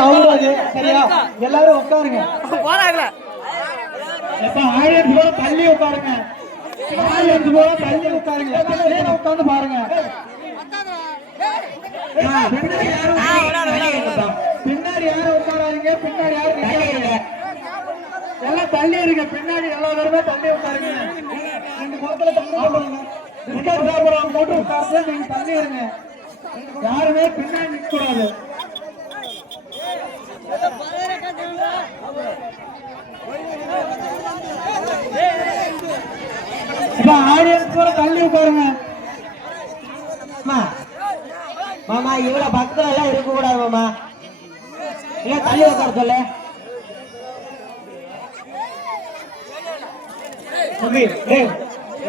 தவறாது சரியா? எல்லாரும் உட்காருங்க. போறாங்களே எப்ப ஆடியன்ஸ் கூட தள்ளி உட்காருங்க. ஆடியன்ஸ் கூட தள்ளி உட்காருங்க. உட்கார்ந்து பாருங்க. ஆ, பின்னாடி யாரும் உட்காராதீங்க. பின்னாடி யாரும். எல்லாம் தள்ளி இருங்க. பின்னாடி எல்லா பேருமே தள்ளி உட்காருங்க. ரெண்டு பக்கத்துல தள்ளி உட்காருங்க. மட்டும் உட்கார்ந்து நீங்க தள்ளி இருங்க. யாருமே பின்னாடி நிக்க கூடாது இப்ப ஆடியன்ஸ் கூட தள்ளி உட்காருங்க. அம்மா மாமா இவ்வளவு பக்கத்துல எல்லாம் இருக்க கூடாது மாமா. இல்ல தள்ளி உட்கார சொல்லு.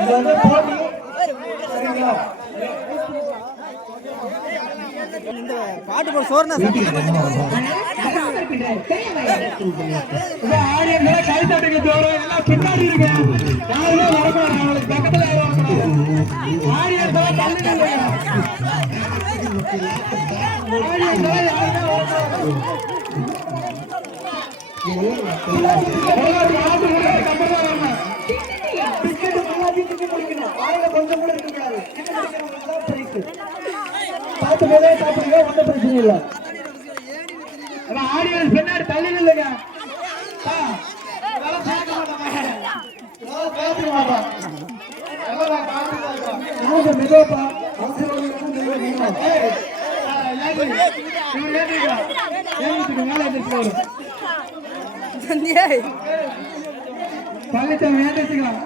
இது வந்து போட்டி. சரிங்களா? பாட்டு போட ஆடியன்ஸ் எல்லாம் தோறும் பின்னாடி இருங்க. யாருமே பக்கத்துல கொஞ்சம் கூட போதே சாப்பிடுங்க ஒன்றும் பிரச்சனை இல்லை ஆடியன்ஸ் பின்னாடி தள்ளி இல்லைங்க ஆ, மாட்டோம் ஏறிட்டு வரும். பழனிசாமி ஏறிச்சுக்கலாம்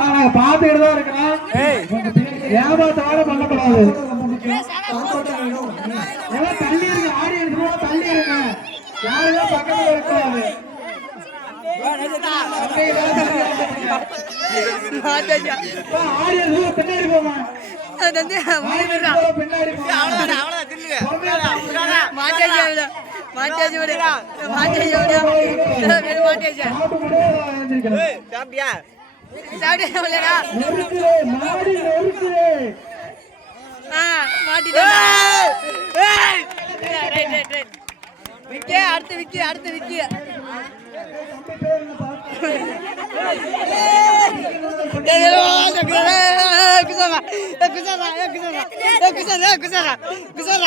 நாங்க தான் இருக்கிறோம் ஏமாத்தாட பண்ணக்கூடாது எல்லாம் தள்ளி இருங்க ஆடியன்ஸ் தள்ளி இருங்க யாருமே பக்கத்துல இருக்கக்கூடாது ஆடியன்ஸ் பின்னாடி போமா பின்னாடி சாப்பிட்டியா நெருக்குது மாடி நெருக்குது விக்கே அடுத்து விக்கி அடுத்து விக்கி Güzel.